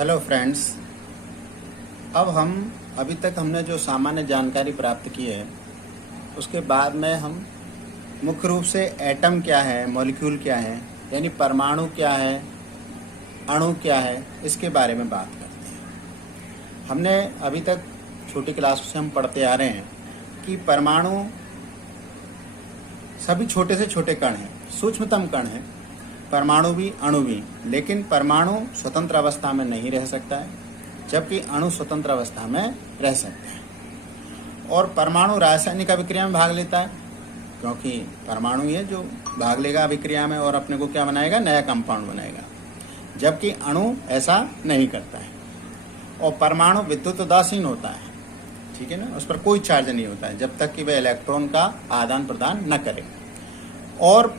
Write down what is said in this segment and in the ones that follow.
Hello friends. अब हम अभी तक हमने जो सामान्य जानकारी प्राप्त की है उसके बाद में हम मुख्य रूप से एटम क्या है, मॉलिक्यूल क्या है, यानी परमाणु क्या है, अणु क्या है, इसके बारे में बात करते हैं। हमने अभी तक छोटी क्लास से हम पढ़ते आ रहे हैं कि परमाणु सभी छोटे से छोटे कण हैं, सूक्ष्मतम कण हैं, परमाणु भी अणु भी। लेकिन परमाणु स्वतंत्र अवस्था में नहीं रह सकता है, जबकि अणु स्वतंत्र अवस्था में रह सकते हैं। और परमाणु रासायनिक अभिक्रिया में भाग लेता है, क्योंकि परमाणु ही है जो भाग लेगा अभिक्रिया में और अपने को क्या बनाएगा, नया कंपाउंड बनाएगा, जबकि अणु ऐसा नहीं करता है। और परमाणु विद्युत उदासीन होता है, ठीक है ना, उस पर कोई चार्ज नहीं होता है जब तक कि वह इलेक्ट्रॉन का आदान प्रदान न करे। और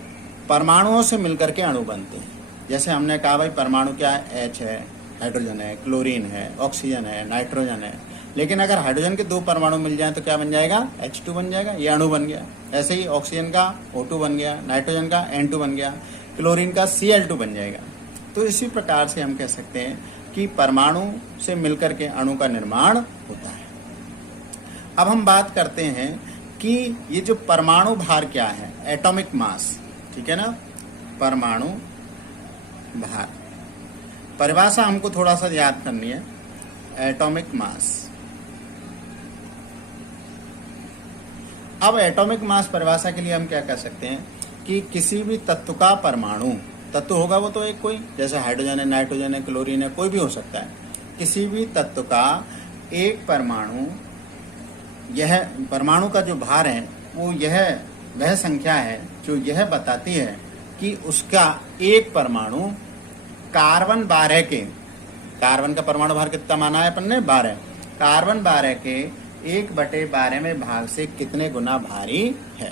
परमाणुओं से मिलकर के अणु बनते हैं। जैसे हमने कहा भाई परमाणु क्या है, H है, हाइड्रोजन है, क्लोरीन है, ऑक्सीजन है, नाइट्रोजन है। लेकिन अगर हाइड्रोजन के 2 परमाणु मिल जाएं तो क्या बन जाएगा, H2 बन जाएगा, ये अणु बन गया। ऐसे ही ऑक्सीजन का O2 बन गया, नाइट्रोजन का N2 बन गया, क्लोरीन का Cl2 बन जाएगा। तो इसी प्रकार से हम कह सकते हैं कि परमाणु से मिलकर के अणु का निर्माण होता है। अब हम बात करते हैं कि ये जो परमाणु भार क्या है, एटॉमिक मास, ठीक है ना, परमाणु भार। परिभाषा हमको थोड़ा सा याद करनी है, एटॉमिक मास। अब एटॉमिक मास परिभाषा के लिए हम क्या कर सकते हैं कि किसी भी तत्व का परमाणु, तत्व होगा वो तो एक कोई, जैसे हाइड्रोजन है, नाइट्रोजन है, क्लोरीन है, कोई भी हो सकता है। किसी भी तत्व का एक परमाणु, यह परमाणु का जो भार है वो वह संख्या है जो यह बताती है कि उसका एक परमाणु कार्बन 12 के, कार्बन का परमाणु भार कितना माना है अपन ने, 12, कार्बन 12 के 1/12 में भाग से कितने गुना भारी है,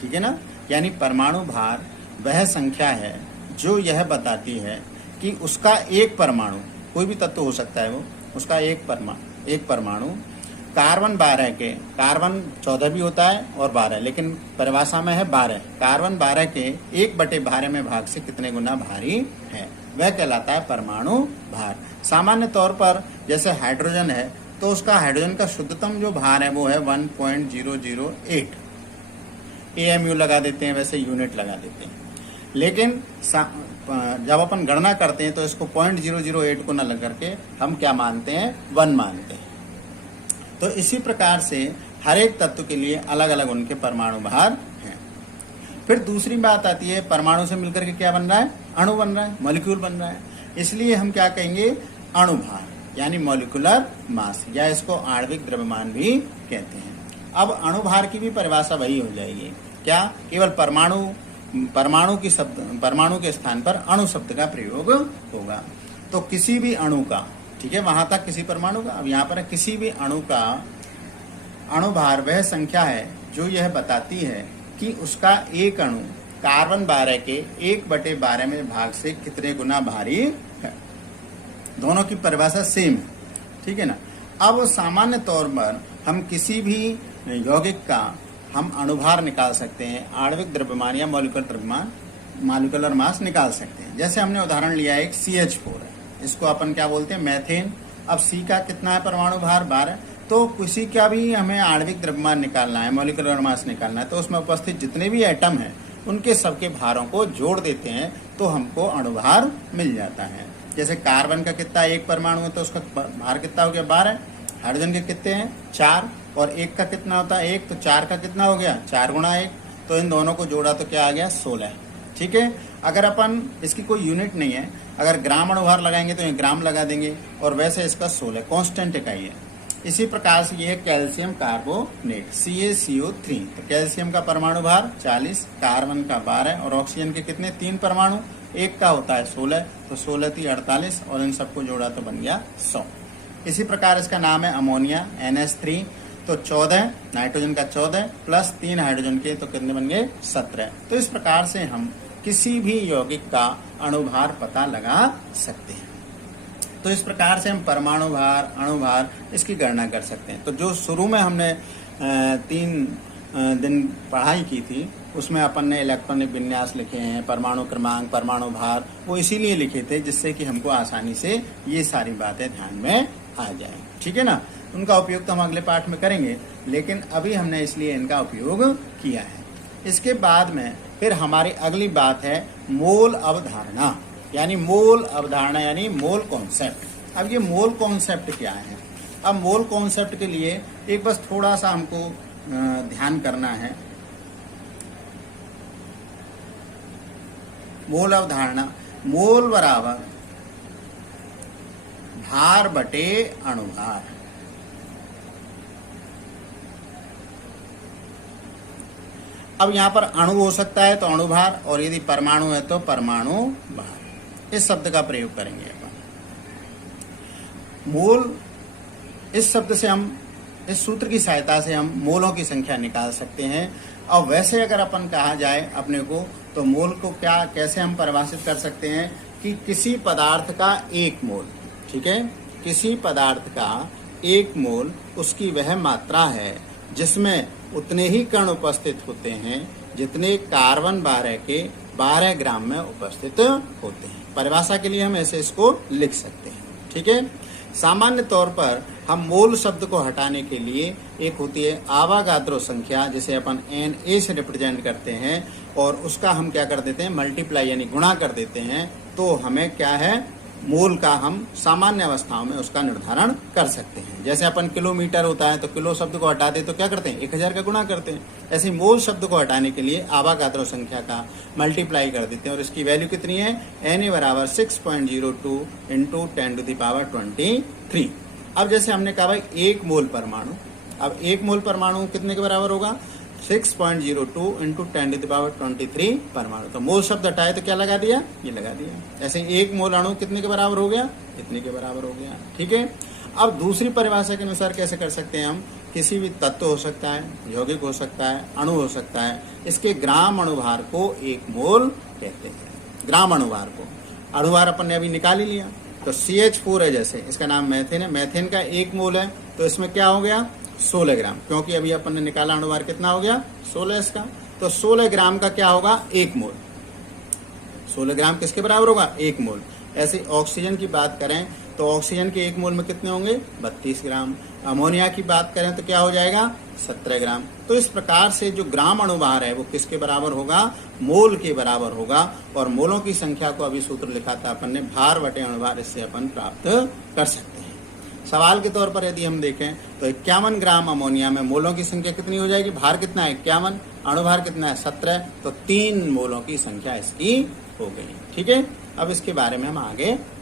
ठीक है ना। यानी परमाणु भार वह संख्या है जो यह बताती है कि उसका एक परमाणु, कोई भी तत्व हो सकता है वो, उसका एक परमाणु कार्बन 12 के, कार्बन 14 भी होता है और 12, लेकिन परिभाषा में है 12, कार्बन 12 के 1/12 में भाग से कितने गुना भारी है, वह कहलाता है परमाणु भार। सामान्य तौर पर जैसे हाइड्रोजन है तो उसका हाइड्रोजन का शुद्धतम जो भार है वो है 1.008 AMU लगा देते हैं, वैसे यूनिट लगा देते हैं। लेकिन जब अपन गणना करते हैं तो इसको 0.008 को न लग करके हम क्या मानते हैं, 1 मानते हैं। तो इसी प्रकार से हर एक तत्व के लिए अलग अलग उनके परमाणु भार हैं। फिर दूसरी बात आती है, परमाणु से मिलकर के क्या बन रहा है, अणु बन रहा है, मॉलिक्यूल बन रहा है। इसलिए हम क्या कहेंगे, अणु भार, यानी मॉलिक्यूलर मास, या इसको आणविक द्रव्यमान भी कहते हैं। अब अणु भार की भी परिभाषा वही हो जाएगी, क्या, केवल परमाणु के स्थान पर अणु शब्द का प्रयोग होगा। तो किसी भी अणु का, ठीक है, वहां तक किसी परमाणु का, अब यहाँ पर किसी भी अणु का अणुभार वह संख्या है जो यह बताती है कि उसका एक अणु कार्बन 12 के 1/12 में भाग से कितने गुना भारी है। दोनों की परिभाषा सेम है, ठीक है ना। अब सामान्य तौर पर हम किसी भी यौगिक का हम अणुभार निकाल सकते हैं, आणविक द्रव्यमान या मॉलिक्यूलर मास निकाल सकते हैं। जैसे हमने उदाहरण लिया एक CH4 है, इसको अपन क्या बोलते हैं, मैथेन। अब C का कितना है परमाणु भार, 12। तो किसी का भी हमें आणविक द्रव्यमान निकालना है, मॉलिक्यूलर मास निकालना है, तो उसमें उपस्थित जितने भी एटम हैं उनके सबके भारों को जोड़ देते हैं तो हमको अणुभार मिल जाता है। जैसे कार्बन का कितना एक परमाणु है तो उसका भार कितना हो गया, 12। हाइड्रोजन के कितने हैं, 4, और एक का कितना होता है, 1, तो 4 का कितना हो गया, 4 गुणा 1, तो इन दोनों को जोड़ा तो क्या आ गया, 16, ठीक है। अगर अपन इसकी कोई यूनिट नहीं है, अगर ग्राम अणुभार लगाएंगे तो ये ग्राम लगा देंगे, और वैसे इसका 16 कांस्टेंट इकाई है। इसी प्रकार से ये कैल्शियम कार्बोनेट CaCO3, तो कैल्शियम का परमाणु भार 40, कार्बन का 12 और ऑक्सीजन के कितने, 3 परमाणु, एक का होता है 16, तो 16 × 48 और इन सबको जोड़ा तो बन गया 100। इसी प्रकार इसका नाम है अमोनिया NH3, तो 14, नाइट्रोजन का 14 प्लस 3 हाइड्रोजन के, तो कितने बन गए, 17। तो इस प्रकार से हम किसी भी यौगिक का अणुभार पता लगा सकते हैं। तो इस प्रकार से हम परमाणु भार, अणुभार, इसकी गणना कर सकते हैं। तो जो शुरू में हमने 3 दिन पढ़ाई की थी उसमें अपन ने इलेक्ट्रॉनिक विन्यास लिखे हैं, परमाणु क्रमांक, परमाणु भार, वो इसीलिए लिखे थे जिससे कि हमको आसानी से ये सारी बातें ध्यान में आ जाए। ठीक है ना। उनका उपयोग तो हम अगले पाठ में करेंगे, लेकिन अभी हमने इसलिए इनका उपयोग किया है। इसके बाद में फिर हमारी अगली बात है मोल अवधारणा, यानी मोल अवधारणा यानी मोल कॉन्सेप्ट। अब ये मोल कॉन्सेप्ट क्या है? अब मोल कॉन्सेप्ट के लिए एक बस थोड़ा सा हमको ध्यान करना है। मोल अवधारणा, मोल बराबर भार बटे अणुभार। अब यहां पर अणु हो सकता है तो अणुभार, और यदि परमाणु है तो परमाणु भार। इस शब्द का प्रयोग करेंगे अपन। मोल, इस शब्द से हम, इस सूत्र की सहायता से हम मोलों की संख्या निकाल सकते हैं। और वैसे अगर अपन कहा जाए अपने को, तो मोल को क्या कैसे हम परिभाषित कर सकते हैं कि किसी पदार्थ का एक मोल, ठीक है, किसी पदार्थ का एक मोल उसकी वह मात्रा है जिसमें उतने ही कण उपस्थित होते हैं जितने कार्बन 12 के 12 ग्राम में उपस्थित होते हैं। परिभाषा के लिए हम ऐसे इसको लिख सकते हैं। ठीक है। सामान्य तौर पर हम मोल शब्द को हटाने के लिए एक होती है आवागाद्रो संख्या, जिसे अपन Na से रिप्रेजेंट करते हैं, और उसका हम क्या कर देते हैं, मल्टीप्लाई यानी गुणा कर देते हैं। तो हमें क्या है, मोल का हम सामान्य अवस्थाओं में उसका निर्धारण कर सकते हैं। जैसे अपन किलोमीटर होता है तो किलो शब्द को हटा दे तो क्या करते हैं, 1000 का गुणा करते हैं। ऐसे मोल शब्द को हटाने के लिए आवागाद्रो संख्या का मल्टीप्लाई कर देते हैं, और इसकी वैल्यू कितनी है, Na बराबर 6.02 इंटू 10⁻23। अब जैसे हमने कहा भाई एक मोल परमाणु, अब एक मोल परमाणु कितने के बराबर होगा, 6.02 इंटू 10⁻23 परमाणु। तो मोल शब्द हटाए तो क्या लगा दिया, ये लगा दिया। ऐसे एक मोल अणु कितने के बराबर हो गया, इतने के बराबर हो गया। ठीक है। अब दूसरी परिभाषा के अनुसार कैसे कर सकते हैं हम, किसी भी तत्व हो सकता है, यौगिक हो सकता है, अणु हो सकता है, इसके ग्राम अणुभार को एक मोल कहते हैं। ग्राम अणुभार को, अणुभार अपन ने अभी निकाल ही लिया। तो CH4 है, जैसे इसका नाम मैथेन है, मैथेन का एक मोल है तो इसमें क्या हो गया, 16 ग्राम, क्योंकि अभी अपन ने निकाला अणुभार कितना हो गया, 16 इसका। तो 16 ग्राम का क्या होगा, एक मोल। 16 ग्राम किसके बराबर होगा, एक मोल। ऐसे ऑक्सीजन की बात करें तो ऑक्सीजन के एक मोल में कितने होंगे, 32 ग्राम। अमोनिया की बात करें तो क्या हो जाएगा, 17 ग्राम। तो इस प्रकार से जो ग्राम अणुभार है वो किसके बराबर होगा, मोल के बराबर होगा। और मोलों की संख्या को अभी सूत्र लिखा था अपन ने, भार बटे अणुभार, इससे अपन प्राप्त कर सकते हैं। सवाल के तौर पर यदि हम देखें तो 51 ग्राम अमोनिया में मोलों की संख्या कितनी हो जाएगी, भार कितना है 51, अणुभार कितना है 17, तो 3 मोलों की संख्या इसकी हो गई। ठीक है। अब इसके बारे में हम आगे